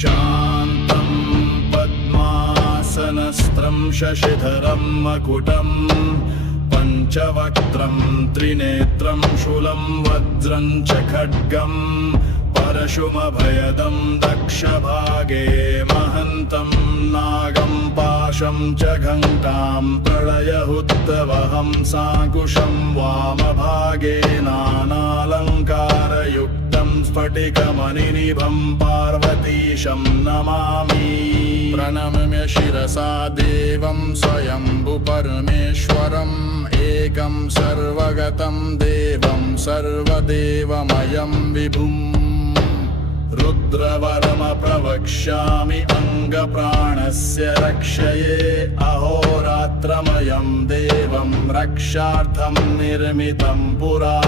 शान्तं पद्मासनस्त्रं शशिधरं मकुटं पञ्चवक्त्रं त्रिनेत्रं शूलं वज्रं च खड्गं परशुमभयदं दक्षभागे महन्तं नागं पाशं च घण्टां प्रलयहुत्तवहं साकुशं वामभागे नानालङ्कारयुक्तं स्फटिकमणिनिभं पार्वतीशं नमामि। प्रणम्य शिरसा देवं स्वयम्भुपरमेश्वरम् एकं सर्वगतं देवं सर्वदेवमयं विभुम् रुद्रवरमप्रवक्ष्यामि अङ्गप्राणस्य रक्षये अहोरात्रमयं देवं रक्षार्थं निर्मितं पुरा।